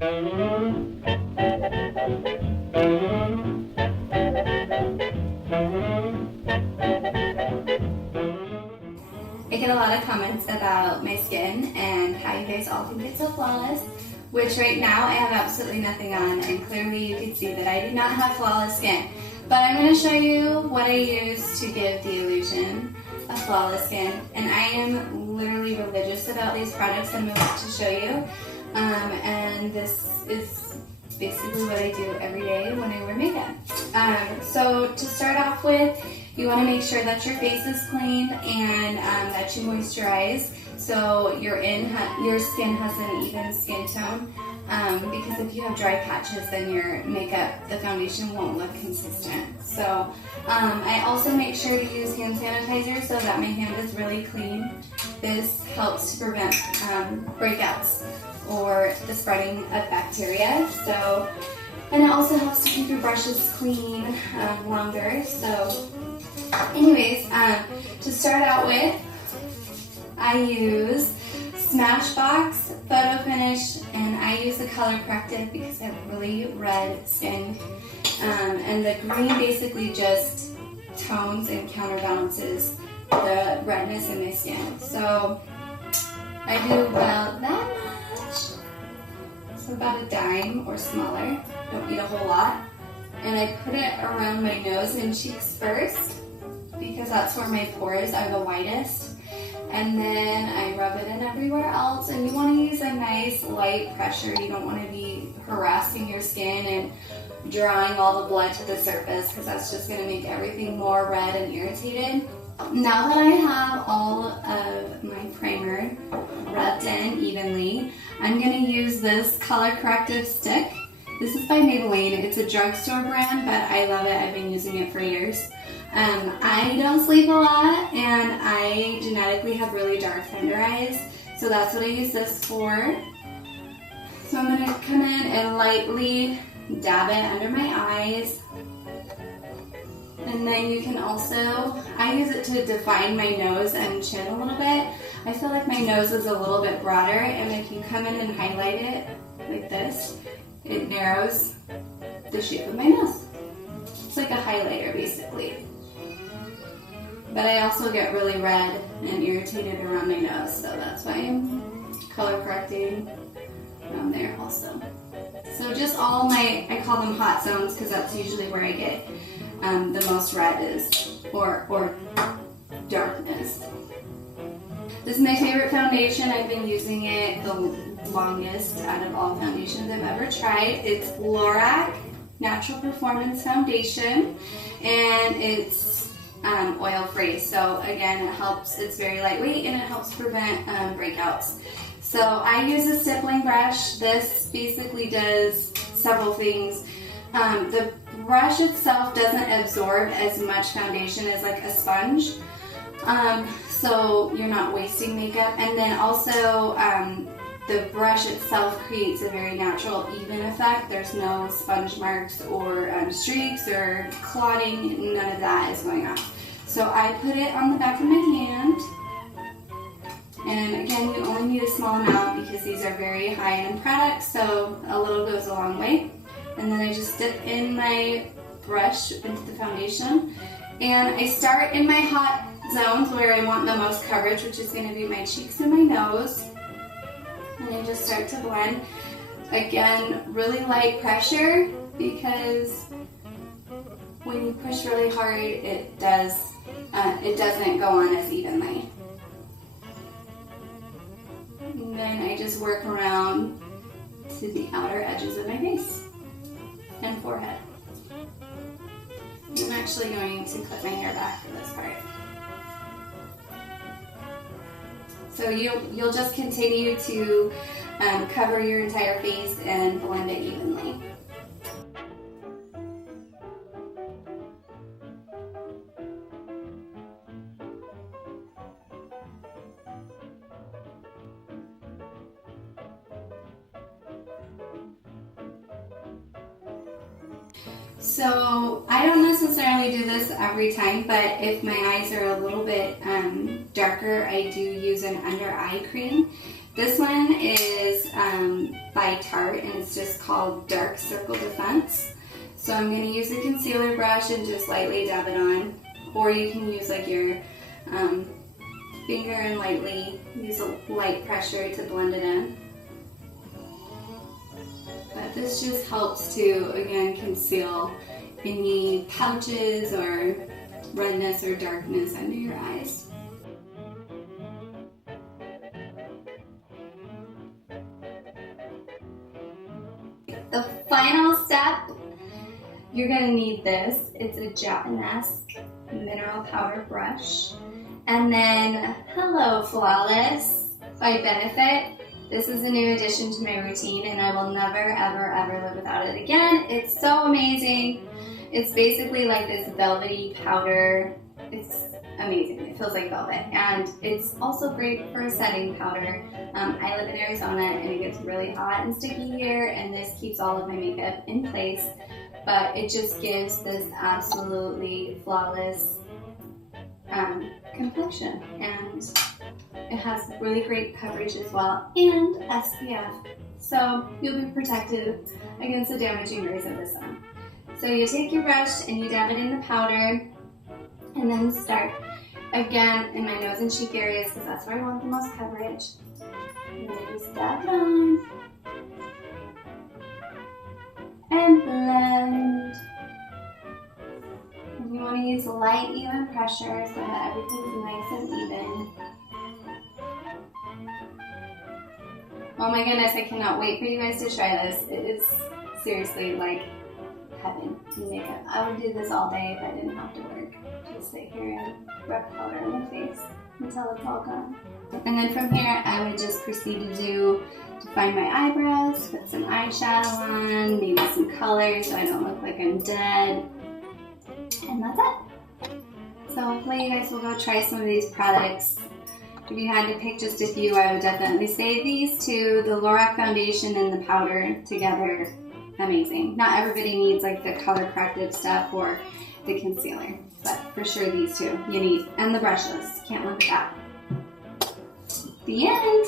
I get a lot of comments about my skin and how you guys all think it's so flawless, which right now I have absolutely nothing on, and clearly you can see that I do not have flawless skin. But I'm going to show you what I use to give the illusion of flawless skin, and I am literally religious about these products I'm about to show you, and this is basically what I do every day when I wear makeup. So to start off with, you want to make sure that your face is clean and that you moisturize so your skin has an even skin tone, because if you have dry patches then your makeup, the foundation won't look consistent. So I also make sure to use hand sanitizer so that my hand is really clean. This helps to prevent breakouts or the spreading of bacteria. So, and it also helps to keep your brushes clean longer. So anyways, to start out with, I use Smashbox Photo Finish, and I use the color corrective because I have really red skin, and the green basically just tones and counterbalances the redness in my skin. So I do about that much, so about a dime or smaller, don't need a whole lot, and I put it around my nose and cheeks first because that's where my pores are the widest, and then I rub it in everywhere else. And you want to use a nice light pressure. You don't want to be harassing your skin and drawing all the blood to the surface, because that's just going to make everything more red and irritated. Now that I have all of my primer rubbed in evenly, I'm going to use this color corrective stick. This is by Maybelline. It's a drugstore brand, but I love it. I've been using it for years. I don't sleep a lot, and I genetically have really dark under eyes, so that's what I use this for. So I'm going to come in and lightly dab it under my eyes. And then you can also, I use it to define my nose and chin a little bit. I feel like my nose is a little bit broader, and if you come in and highlight it like this, it narrows the shape of my nose. It's like a highlighter basically. But I also get really red and irritated around my nose, so that's why I'm color correcting around there also. So just all my, I call them hot zones because that's usually where I get the most red is, or darkness. This is my favorite foundation. I've been using it the longest out of all foundations I've ever tried. It's Lorac Natural Performance Foundation, and it's oil-free. So again, it helps, it's very lightweight, and it helps prevent breakouts. So I use a stippling brush. This basically does several things. The brush itself doesn't absorb as much foundation as like a sponge, so you're not wasting makeup. And then also the brush itself creates a very natural, even effect. There's no sponge marks or streaks or clotting. None of that is going on. So I put it on the back of my hand. And again, you only need a small amount because these are very high-end products, so a little goes a long way. And then I just dip in my brush into the foundation. And I start in my hot zones where I want the most coverage, which is going to be my cheeks and my nose. And I just start to blend. Again, really light pressure, because when you push really hard, it doesn't go on as evenly. And then I just work around to the outer edges of my face and forehead. I'm actually going to clip my hair back for this part. So you'll just continue to cover your entire face and blend it evenly. So I don't necessarily do this every time, but if my eyes are a little bit darker, I do use an under eye cream. This one is by Tarte, and it's just called Dark Circle Defense. So I'm going to use a concealer brush and just lightly dab it on. Or you can use like your finger and lightly use a light pressure to blend it in. But this just helps to, again, conceal any pouches or redness or darkness under your eyes. The final step, you're going to need this. It's a Japanese mineral powder brush. And then Hello Flawless by Benefit. This is a new addition to my routine and I will never, ever, ever live without it again. It's so amazing. It's basically like this velvety powder. It's amazing. It feels like velvet. And it's also great for a setting powder. I live in Arizona and it gets really hot and sticky here, and this keeps all of my makeup in place. But it just gives this absolutely flawless complexion, and it has really great coverage as well, and SPF, so you'll be protected against the damaging rays of the sun. So you take your brush and you dab it in the powder, and then start again in my nose and cheek areas because that's where I want the most coverage. And then just dab it on and blend. You want to use light, even pressure so that everything's nice and even. Oh my goodness, I cannot wait for you guys to try this. It is seriously like heaven in makeup. I would do this all day if I didn't have to work. Just sit here and rub powder on my face until it's all gone. And then from here, I would just proceed to define my eyebrows, put some eyeshadow on, maybe some color so I don't look like I'm dead. And that's it. So hopefully you guys will go try some of these products. If you had to pick just a few, I would definitely say these two, the Lorac foundation and the powder together, amazing. Not everybody needs like the color corrective stuff or the concealer, but for sure these two you need. And the brushless, can't live without. The end.